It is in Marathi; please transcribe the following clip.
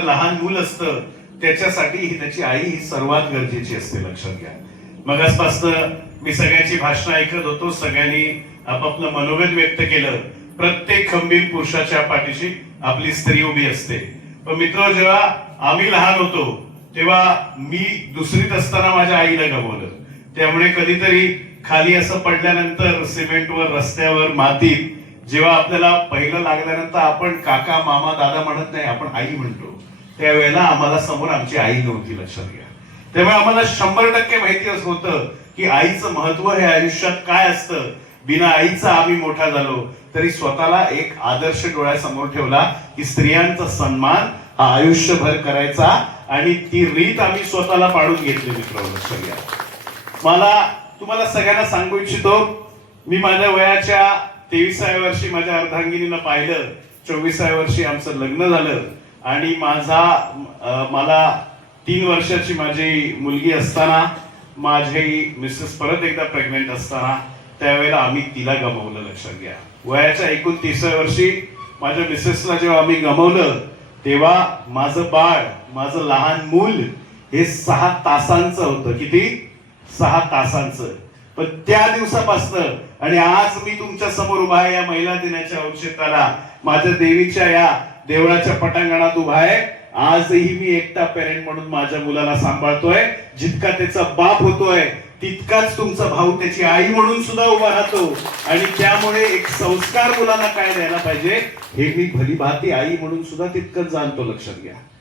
लहान मूल असतं त्याच्यासाठी ही त्याची आई ही सर्वात गरजेची असते, लक्षात घ्या. मगासपासून मी सगळ्यांची भाषण ऐकत होतो, सगळ्यांनी आपापलं मनोगत व्यक्त केलं. प्रत्येक खंबीर पुरुषाच्या पाठीशी आपली स्त्री उभी असते. पण मित्र, जेव्हा आम्ही लहान होतो तेव्हा मी दुसरीत असताना माझ्या आईला गमावलं. त्यामुळे कधीतरी खाली असं पडल्यानंतर सिमेंटवर, रस्त्यावर, मातीत जेव्हा आपल्याला पहिलं लागल्यानंतर आपण काका, मामा, दादा म्हणत नाही, आपण आई म्हणतो. त्यावेळेला आम्हाला समोर आमची आई नव्हती, लक्षात घ्या. त्यामुळे आम्हाला 100% माहिती असं होतं की आईचं महत्व हे आयुष्यात काय असतं. बिना आईचा आम्ही मोठा झालो तरी स्वतःला एक आदर्श डोळ्यासमोर ठेवला की स्त्रियांचा सन्मान हा आयुष्यभर करायचा, आणि ती रीत आम्ही स्वतःला पाडून घेतली. मित्र, लक्षात घ्या. मला तुम्हाला सगळ्यांना सांगू इच्छितो, मी माझ्या वयाच्या 23व्या वर्षी माझ्या अर्धांगिनीला पाहिलं. 24व्या वर्षी आमचं लग्न झालं आणि मला 3 वर्षाची माझी मुलगी असताना, माझी मिसेस परत एकदा प्रेग्नेंट असताना, त्यावेळेला आम्ही तिला गमावलं, लक्षात घ्या. वयाच्या 29व्या वर्षी माझ्या मिसेसला जेव्हा आम्ही गमावलं तेव्हा माझं बाळ, माझं लहान मूल हे 6 तासांचं होतं. किती? 6 तासांचं. पण त्या दिवसापासनं आणि आज मी तुमच्या समोर उभा आहे या महिला दिनाच्या औचित्याला, माझ्या देवीच्या या देवळाच्या पटांगणात उभा आहे. आजही मी एकटा पेरेंट म्हणून माझ्या मुलाला सांभाळतोय. जितका त्याचा बाप होतोय तितकाच तुमचा भाऊ त्याची आई म्हणून सुद्धा उभा राहतो. आणि त्यामुळे एक संस्कार मुलांना काय द्यायला पाहिजे हे मी भली भाती आई म्हणून सुद्धा तितकंच जाणतो, लक्षात घ्या.